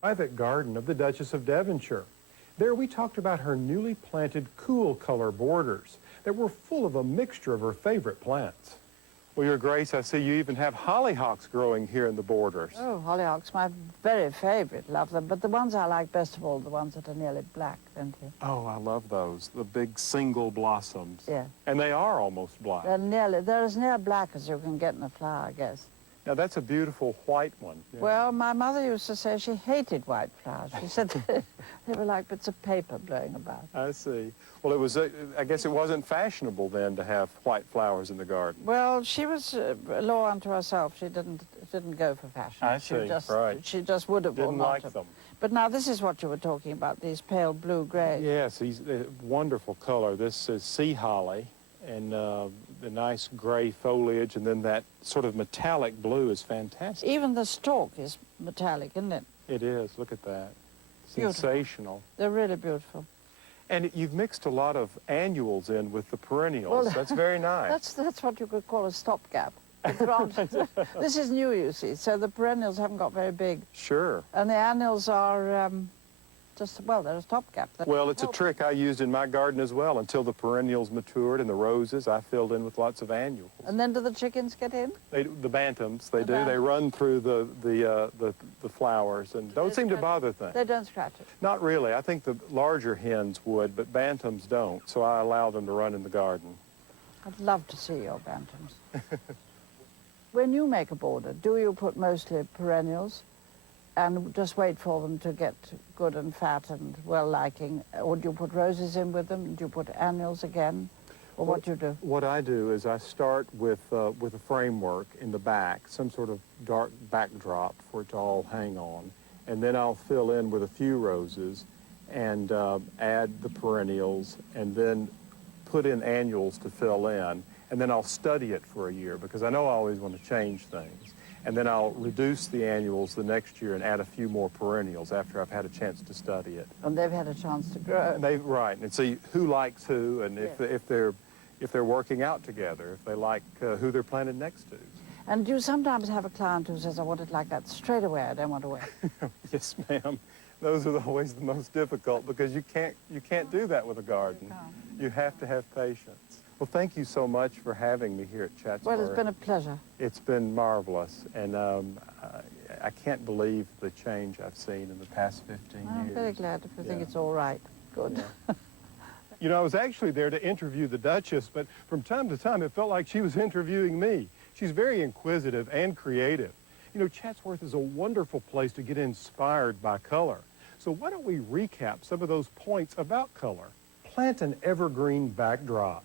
Private garden of the Duchess of Devonshire. There we talked about her newly planted cool color borders that were full of a mixture of her favorite plants. Well, Your Grace, I see you even have hollyhocks growing here in the borders. Oh, hollyhocks, my very favorite, love them. But the ones I like best of all, the ones that are nearly black, don't you? Oh, I love those, the big single blossoms. Yeah. And they are almost black. They're as near black as you can get in a flower, I guess. Now, that's a beautiful white one. Yeah. Well, my mother used to say she hated white flowers. She said they were like bits of paper blowing about. I see. Well, it was, I guess it wasn't fashionable then to have white flowers in the garden. Well, she was a law unto herself. She didn't go for fashion. I see, right. She just would have Didn't not like have. them. But now this is what you were talking about, these pale blue grays. Yes, these wonderful color. This is sea holly, and the nice gray foliage, and then that sort of metallic blue is fantastic. Even the stalk is metallic, isn't it? It is. Look at that. Beautiful. Sensational. They're really beautiful. And you've mixed a lot of annuals in with the perennials. Well, that's very nice. That's what you could call a stopgap. This is new, you see, so the perennials haven't got very big. Sure. And the annuals are well, they're a stopgap. Well, it's a trick I used in my garden as well. Until the perennials matured and the roses, I filled in with lots of annuals. And then do the chickens get in? The bantams, they do. They run through the flowers and don't seem to bother things. They don't scratch it? Not really. I think the larger hens would, but bantams don't, so I allow them to run in the garden. I'd love to see your bantams. When you make a border, do you put mostly perennials and just wait for them to get good and fat and well-liking, or do you put roses in with them? Do you put annuals again, or what do you do? What I do is I start with a framework in the back, some sort of dark backdrop for it to all hang on, and then I'll fill in with a few roses and add the perennials, and then put in annuals to fill in, and then I'll study it for a year because I know I always want to change things. And then I'll reduce the annuals the next year and add a few more perennials after I've had a chance to study it. And they've had a chance to grow. And right, and see who likes who, and if they're working out together, if they like who they're planted next to. And do you sometimes have a client who says, I want it like that straight away, I don't want to wait? Yes, ma'am. Those are always the most difficult because you can't do that with a garden. You have to have patience. Well, thank you so much for having me here at Chatsworth. Well, it's been a pleasure. It's been marvelous, and I can't believe the change I've seen in the past 15 years. I'm very glad if you think it's all right. Good. Yeah. You know, I was actually there to interview the Duchess, but from time to time it felt like she was interviewing me. She's very inquisitive and creative. You know, Chatsworth is a wonderful place to get inspired by color. So why don't we recap some of those points about color? Plant an evergreen backdrop.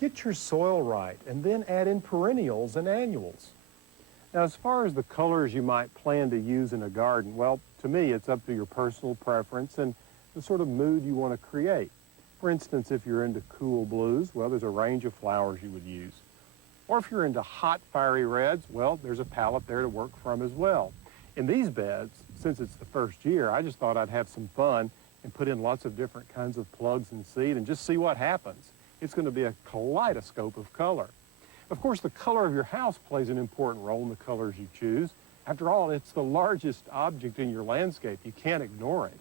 Get your soil right, and then add in perennials and annuals. Now, as far as the colors you might plan to use in a garden, well, to me, it's up to your personal preference and the sort of mood you want to create. For instance, if you're into cool blues, well, there's a range of flowers you would use. Or if you're into hot, fiery reds, well, there's a palette there to work from as well. In these beds, since it's the first year, I just thought I'd have some fun and put in lots of different kinds of plugs and seed and just see what happens. It's going to be a kaleidoscope of color. Of course, the color of your house plays an important role in the colors you choose. After all, it's the largest object in your landscape. You can't ignore it.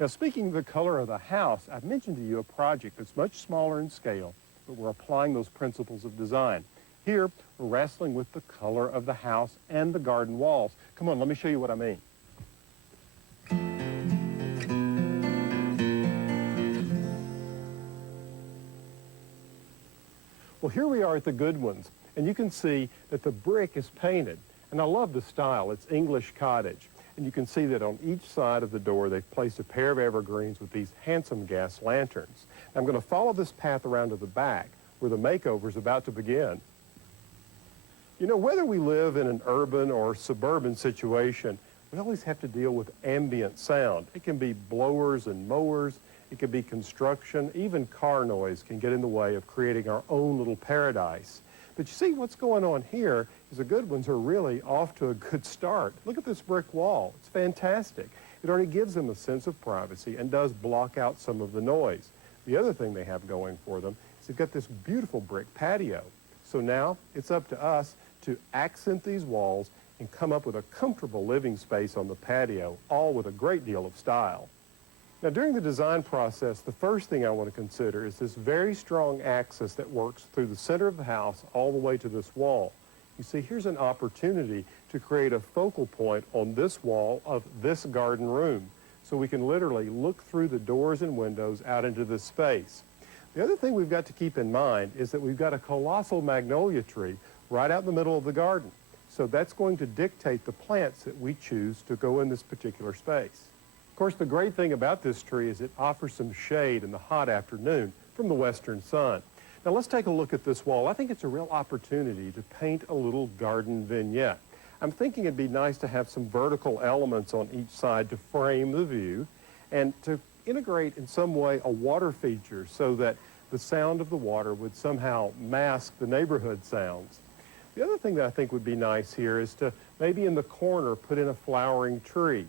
Now, speaking of the color of the house, I've mentioned to you a project that's much smaller in scale, but we're applying those principles of design. Here, we're wrestling with the color of the house and the garden walls. Come on, let me show you what I mean. Well, here we are at the Goodwins, and you can see that the brick is painted. And I love the style. It's English cottage. And you can see that on each side of the door, they've placed a pair of evergreens with these handsome gas lanterns. I'm going to follow this path around to the back, where the makeover is about to begin. You know, whether we live in an urban or suburban situation, we always have to deal with ambient sound. It can be blowers and mowers. It could be construction. Even car noise can get in the way of creating our own little paradise. But you see, what's going on here is the Goodwins are really off to a good start. Look at this brick wall. It's fantastic. It already gives them a sense of privacy and does block out some of the noise. The other thing they have going for them is they've got this beautiful brick patio. So now it's up to us to accent these walls and come up with a comfortable living space on the patio, all with a great deal of style. Now, during the design process, the first thing I want to consider is this very strong axis that works through the center of the house all the way to this wall. You see, here's an opportunity to create a focal point on this wall of this garden room, so we can literally look through the doors and windows out into this space. The other thing we've got to keep in mind is that we've got a colossal magnolia tree right out in the middle of the garden. So that's going to dictate the plants that we choose to go in this particular space. Of course, the great thing about this tree is it offers some shade in the hot afternoon from the western sun. Now let's take a look at this wall. I think it's a real opportunity to paint a little garden vignette. I'm thinking it'd be nice to have some vertical elements on each side to frame the view and to integrate in some way a water feature so that the sound of the water would somehow mask the neighborhood sounds. The other thing that I think would be nice here is to maybe in the corner put in a flowering tree.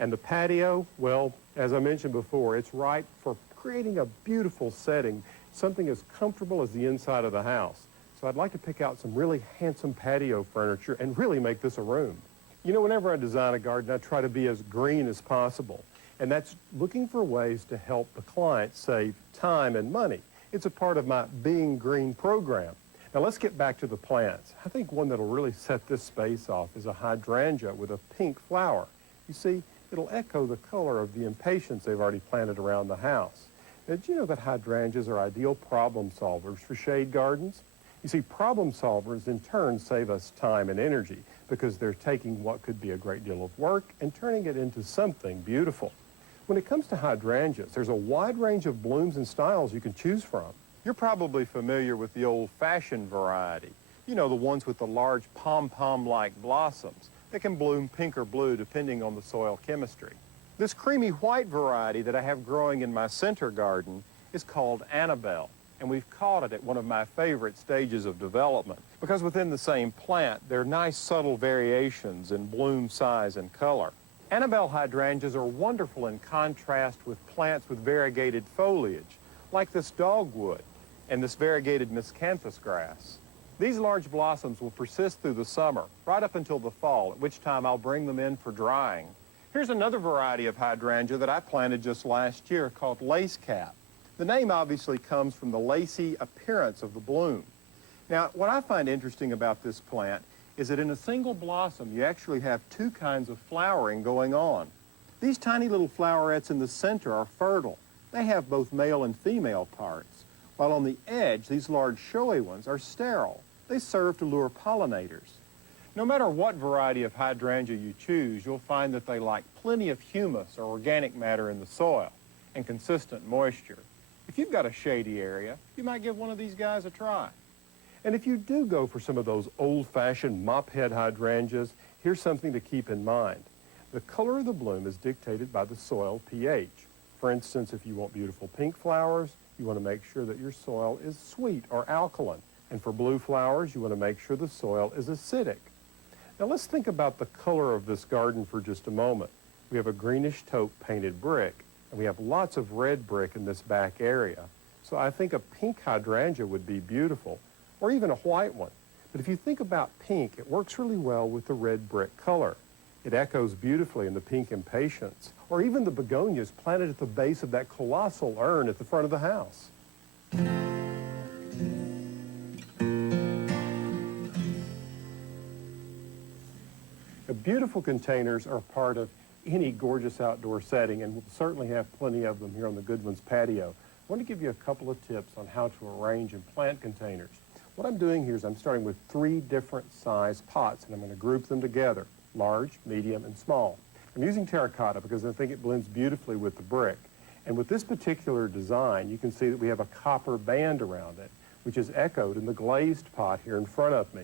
And the patio, well, as I mentioned before, it's right for creating a beautiful setting, something as comfortable as the inside of the house. So I'd like to pick out some really handsome patio furniture and really make this a room. You know, whenever I design a garden, I try to be as green as possible. And that's looking for ways to help the client save time and money. It's a part of my Being Green program. Now let's get back to the plants. I think one that'll really set this space off is a hydrangea with a pink flower. You see, it'll echo the color of the impatiens they've already planted around the house. Now, did you know that hydrangeas are ideal problem solvers for shade gardens? You see, problem solvers in turn save us time and energy because they're taking what could be a great deal of work and turning it into something beautiful. When it comes to hydrangeas, there's a wide range of blooms and styles you can choose from. You're probably familiar with the old-fashioned variety. You know, the ones with the large pom-pom-like blossoms that can bloom pink or blue depending on the soil chemistry. This creamy white variety that I have growing in my center garden is called Annabelle, and we've caught it at one of my favorite stages of development because within the same plant there are nice subtle variations in bloom size and color. Annabelle hydrangeas are wonderful in contrast with plants with variegated foliage, like this dogwood and this variegated miscanthus grass. These large blossoms will persist through the summer, right up until the fall, at which time I'll bring them in for drying. Here's another variety of hydrangea that I planted just last year called lace cap. The name obviously comes from the lacy appearance of the bloom. Now, what I find interesting about this plant is that in a single blossom, you actually have two kinds of flowering going on. These tiny little flowerets in the center are fertile. They have both male and female parts, while on the edge, these large showy ones are sterile. They serve to lure pollinators. No matter what variety of hydrangea you choose, you'll find that they like plenty of humus or organic matter in the soil and consistent moisture. If you've got a shady area, you might give one of these guys a try. And if you do go for some of those old-fashioned mop-head hydrangeas, here's something to keep in mind. The color of the bloom is dictated by the soil pH. For instance, if you want beautiful pink flowers, you want to make sure that your soil is sweet or alkaline. And for blue flowers, you want to make sure the soil is acidic. Now let's think about the color of this garden for just a moment. We have a greenish taupe painted brick, and we have lots of red brick in this back area. So I think a pink hydrangea would be beautiful, or even a white one. But if you think about pink, it works really well with the red brick color. It echoes beautifully in the pink impatiens, or even the begonias planted at the base of that colossal urn at the front of the house. Beautiful containers are part of any gorgeous outdoor setting, and we'll certainly have plenty of them here on the Goodwin's patio. I want to give you a couple of tips on how to arrange and plant containers. What I'm doing here is I'm starting with 3 different size pots, and I'm going to group them together, large, medium, and small. I'm using terracotta because I think it blends beautifully with the brick. And with this particular design, you can see that we have a copper band around it, which is echoed in the glazed pot here in front of me.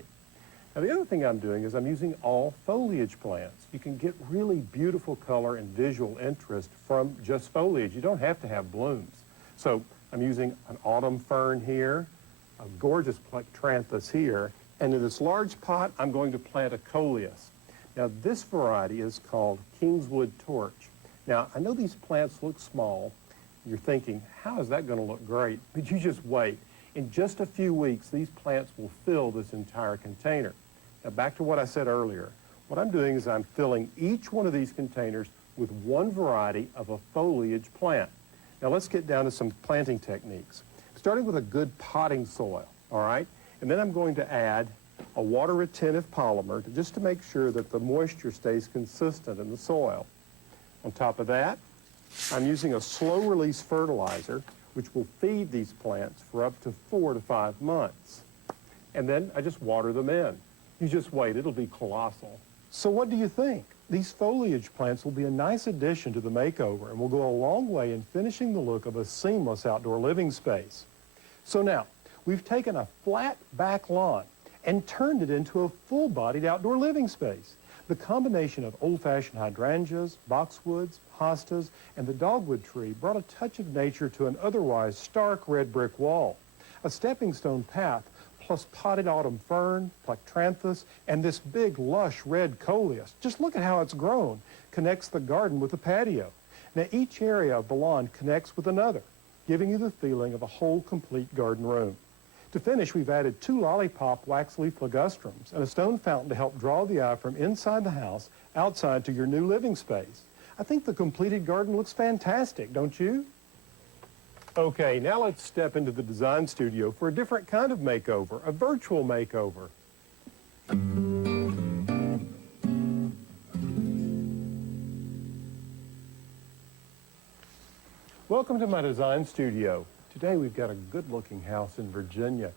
Now, the other thing I'm doing is I'm using all foliage plants. You can get really beautiful color and visual interest from just foliage. You don't have to have blooms. So I'm using an autumn fern here, a gorgeous plectranthus here, and in this large pot, I'm going to plant a coleus. Now, this variety is called Kingswood Torch. Now, I know these plants look small. You're thinking, how is that going to look great? But you just wait. In just a few weeks, these plants will fill this entire container. Now, back to what I said earlier. What I'm doing is I'm filling each one of these containers with one variety of a foliage plant. Now let's get down to some planting techniques. Starting with a good potting soil, all right? And then I'm going to add a water-retentive polymer just to make sure that the moisture stays consistent in the soil. On top of that, I'm using a slow-release fertilizer which will feed these plants for up to 4 to 5 months. And then I just water them in. You just wait, it'll be colossal. So what do you think? These foliage plants will be a nice addition to the makeover and will go a long way in finishing the look of a seamless outdoor living space. So now, we've taken a flat back lawn and turned it into a full-bodied outdoor living space. The combination of old-fashioned hydrangeas, boxwoods, hostas, and the dogwood tree brought a touch of nature to an otherwise stark red brick wall. A stepping stone path plus potted autumn fern, plectranthus, and this big lush red coleus, just look at how it's grown, connects the garden with the patio. Now each area of the lawn connects with another, giving you the feeling of a whole complete garden room. To finish, we've added 2 lollipop waxleaf ligustrums and a stone fountain to help draw the eye from inside the house outside to your new living space. I think the completed garden looks fantastic, don't you? Okay, now let's step into the design studio for a different kind of makeover, a virtual makeover. Welcome to my design studio. Today we've got a good-looking house in Virginia.